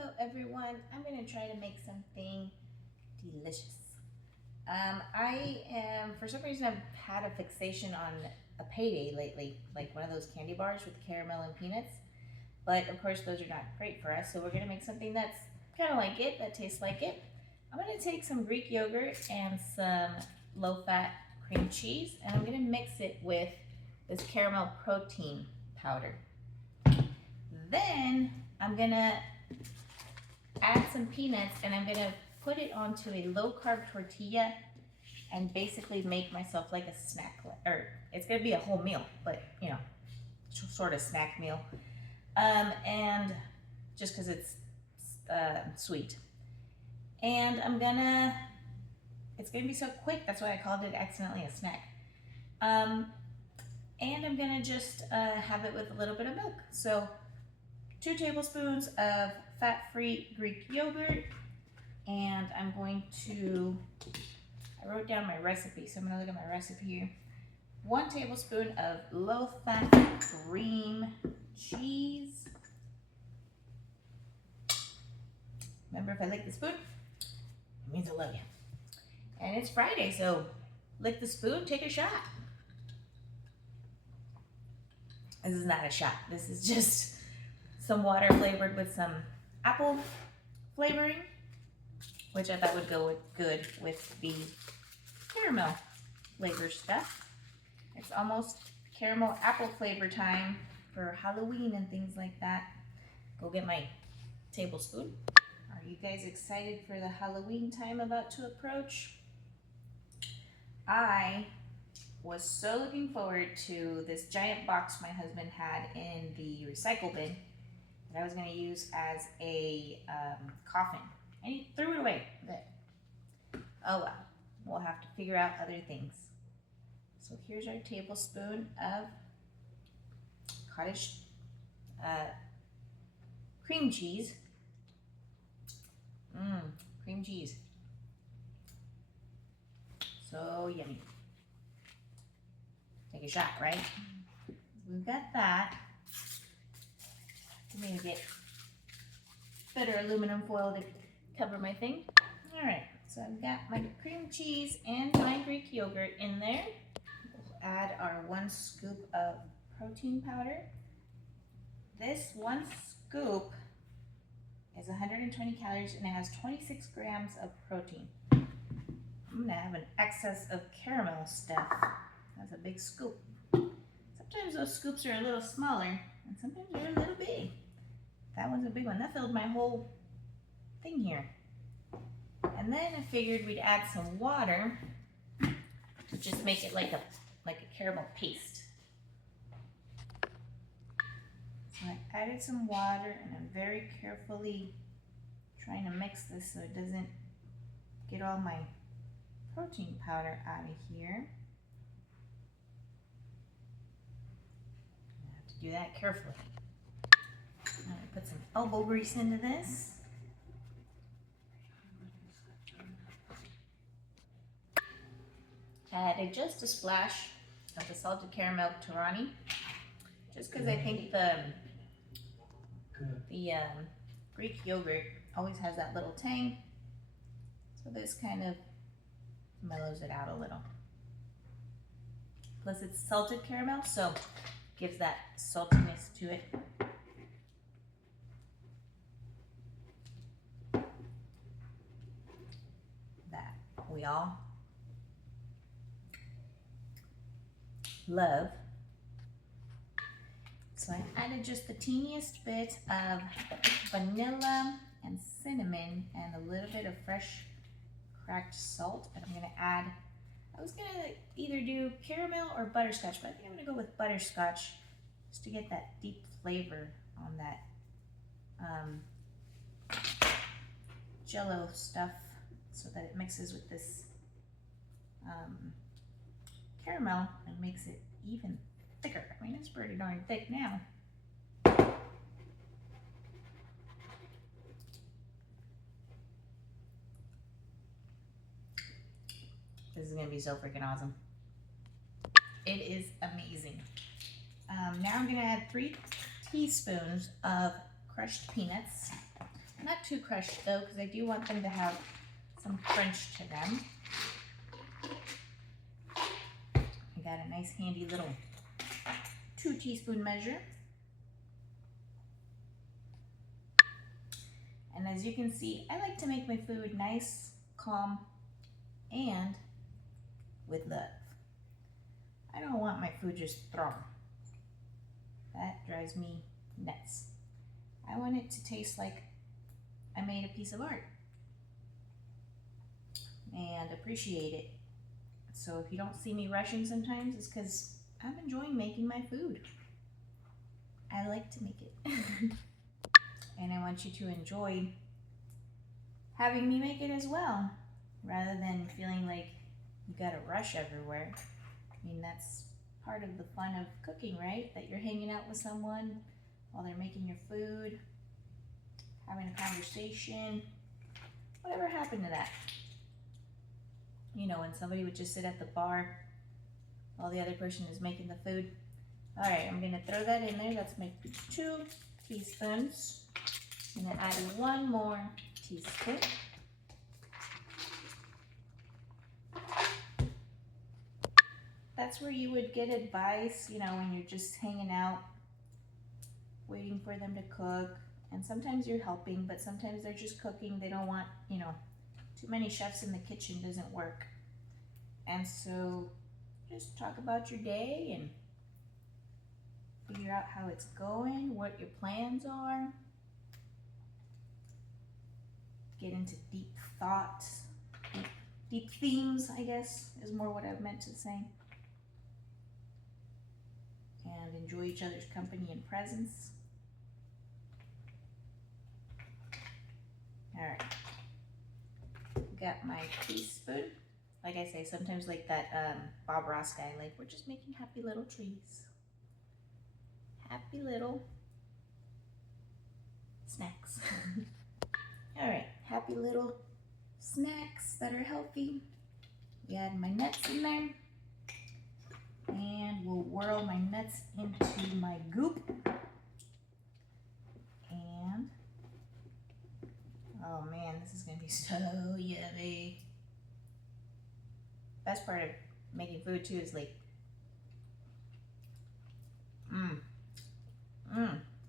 Hello everyone, I'm going to try to make something delicious. For some reason I've had a fixation on a Payday lately, like one of those candy bars with caramel and peanuts. But of course those are not great for us, so we're going to make something that's kind of like it, that tastes like it. I'm going to take some Greek yogurt and some low-fat cream cheese, and I'm going to mix it with this caramel protein powder. Then I'm going to add some peanuts, and I'm gonna put it onto a low-carb tortilla and basically make myself like a snack, or it's gonna be a whole meal, but you know, sort of snack meal. And just because it's sweet. And it's gonna be so quick, that's why I called it accidentally a snack. And I'm gonna just have it with a little bit of milk. So 2 tablespoons of fat-free Greek yogurt, and I wrote down my recipe, so I'm gonna look at my recipe here. 1 tablespoon of low-fat cream cheese. Remember, if I lick the spoon, it means I love you. And it's Friday, so lick the spoon, take a shot. This is not a shot, this is just some water flavored with some apple flavoring, which I thought would go good with the caramel flavor stuff. It's almost caramel apple flavor time for Halloween and things like that. Go get my tablespoon. Are you guys excited for the Halloween time about to approach? I was so looking forward to this giant box my husband had in the recycle bin that I was going to use as a coffin, and he threw it away. But oh well, we'll have to figure out other things. So here's our tablespoon of cottage cream cheese. Cream cheese, so yummy. Take a shot, right? We've got that. I'm gonna get better aluminum foil to cover my thing. All right, so I've got my cream cheese and my Greek yogurt in there. We'll add our 1 scoop of protein powder. This 1 scoop is 120 calories and it has 26 grams of protein. I'm gonna have an excess of caramel stuff. That's a big scoop. Sometimes those scoops are a little smaller and sometimes they're a little big. That one's a big one. That filled my whole thing here. And then I figured we'd add some water to just make it like a caramel paste. So I added some water, and I'm very carefully trying to mix this so it doesn't get all my protein powder out of here. I have to do that carefully. I'm going to put some elbow grease into this. Added just a splash of the salted caramel torani, just because I think the Greek yogurt always has that little tang, so this kind of mellows it out a little. Plus it's salted caramel, so gives that saltiness to it. That we all love. So I added just the teeniest bit of vanilla and cinnamon and a little bit of fresh cracked salt. And I'm gonna add, I was gonna either do caramel or butterscotch, but I think I'm gonna go with butterscotch just to get that deep flavor on that Jello stuff, so that it mixes with this caramel and makes it even thicker. I mean, it's pretty darn thick now. This is gonna be so freaking awesome. It is amazing. Now I'm gonna add 3 teaspoons of crushed peanuts. Not too crushed though, because I do want them to have some crunch to them. I got a nice handy little 2 teaspoon measure. And as you can see, I like to make my food nice, calm, and with love. I don't want my food just thrown. That drives me nuts. I want it to taste like I made a piece of art and appreciate it. So if you don't see me rushing sometimes, it's because I'm enjoying making my food. I like to make it. And I want you to enjoy having me make it as well, rather than feeling like you gotta rush everywhere. I mean, that's part of the fun of cooking, right? That you're hanging out with someone while they're making your food, having a conversation. Whatever happened to that? You know, when somebody would just sit at the bar while the other person is making the food. All right, I'm gonna throw that in there. That's my 2 teaspoons. I'm gonna add 1 more teaspoon. That's where you would get advice, you know, when you're just hanging out, waiting for them to cook. And sometimes you're helping, but sometimes they're just cooking. They don't want, you know, too many chefs in the kitchen doesn't work. And so just talk about your day and figure out how it's going, what your plans are. Get into deep thoughts, deep themes, I guess, is more what I've meant to say. And enjoy each other's company and presence. All right, got my teaspoon. Like I say, sometimes like that Bob Ross guy, like we're just making happy little trees. Happy little snacks. All right, happy little snacks that are healthy. We add my nuts in there. And we'll whirl my nuts into my goop. And, oh man, this is gonna be so yummy. Best part of making food too is like,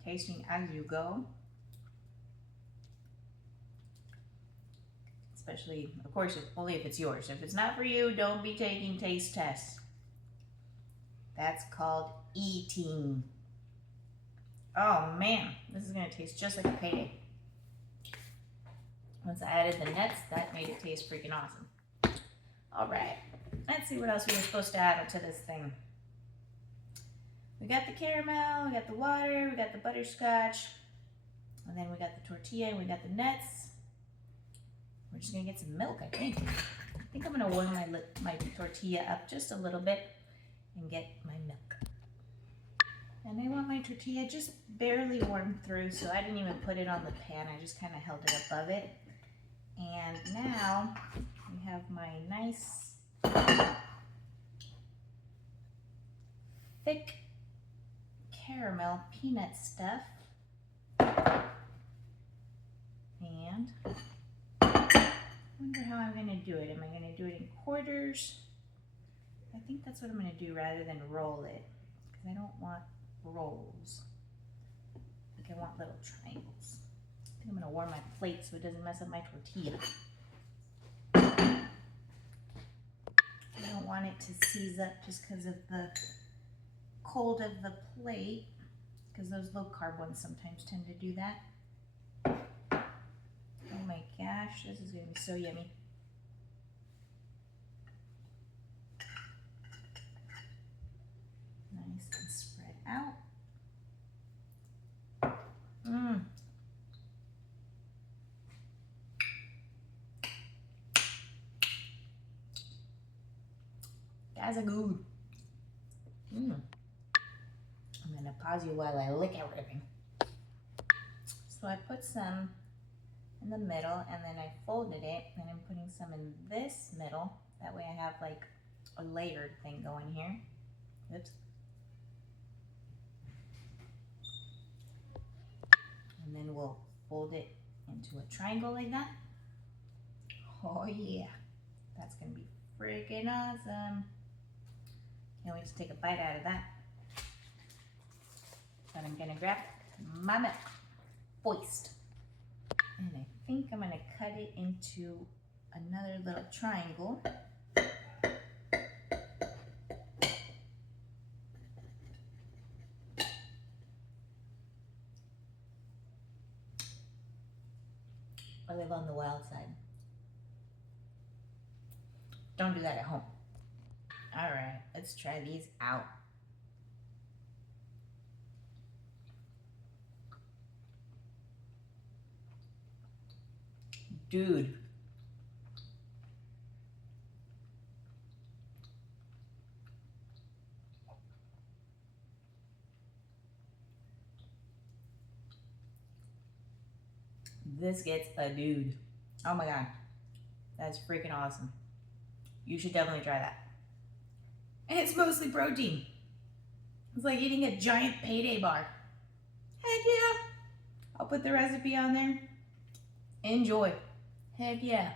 tasting as you go. Especially, of course, only if it's yours. If it's not for you, don't be taking taste tests. That's called eating. Oh man, this is gonna taste just like a payday. Once I added the nuts, that made it taste freaking awesome. All right, let's see what else we were supposed to add to this thing. We got the caramel, we got the water, we got the butterscotch, and then we got the tortilla, and we got the nuts. We're just gonna get some milk, I think. I think I'm gonna warm my tortilla up just a little bit and get my milk. And I want my tortilla just barely warmed through, so I didn't even put it on the pan. I just kind of held it above it. And now we have my nice thick caramel peanut stuff. And I wonder how I'm gonna do it. Am I gonna do it in quarters? I think that's what I'm gonna do rather than roll it, because I don't want rolls. I think I want little triangles. I think I'm gonna warm my plate so it doesn't mess up my tortilla. I don't want it to seize up just because of the cold of the plate, because those low carb ones sometimes tend to do that. Oh my gosh, this is gonna be so yummy. Nice and spread out. That's a good. I'm gonna pause you while I lick everything. So I put some in the middle and then I folded it, and I'm putting some in this middle. That way I have like a layered thing going here. Oops. And then we'll fold it into a triangle like that. Oh yeah, that's gonna be freaking awesome. Can't wait to take a bite out of that. Then I'm gonna grab my milk, foist. And I think I'm gonna cut it into another little triangle. I live on the wild side. Don't do that at home. All right, let's try these out. Dude. This gets a dude. Oh my God. That's freaking awesome. You should definitely try that. And it's mostly protein. It's like eating a giant Payday bar. Heck yeah. I'll put the recipe on there. Enjoy. Heck yeah.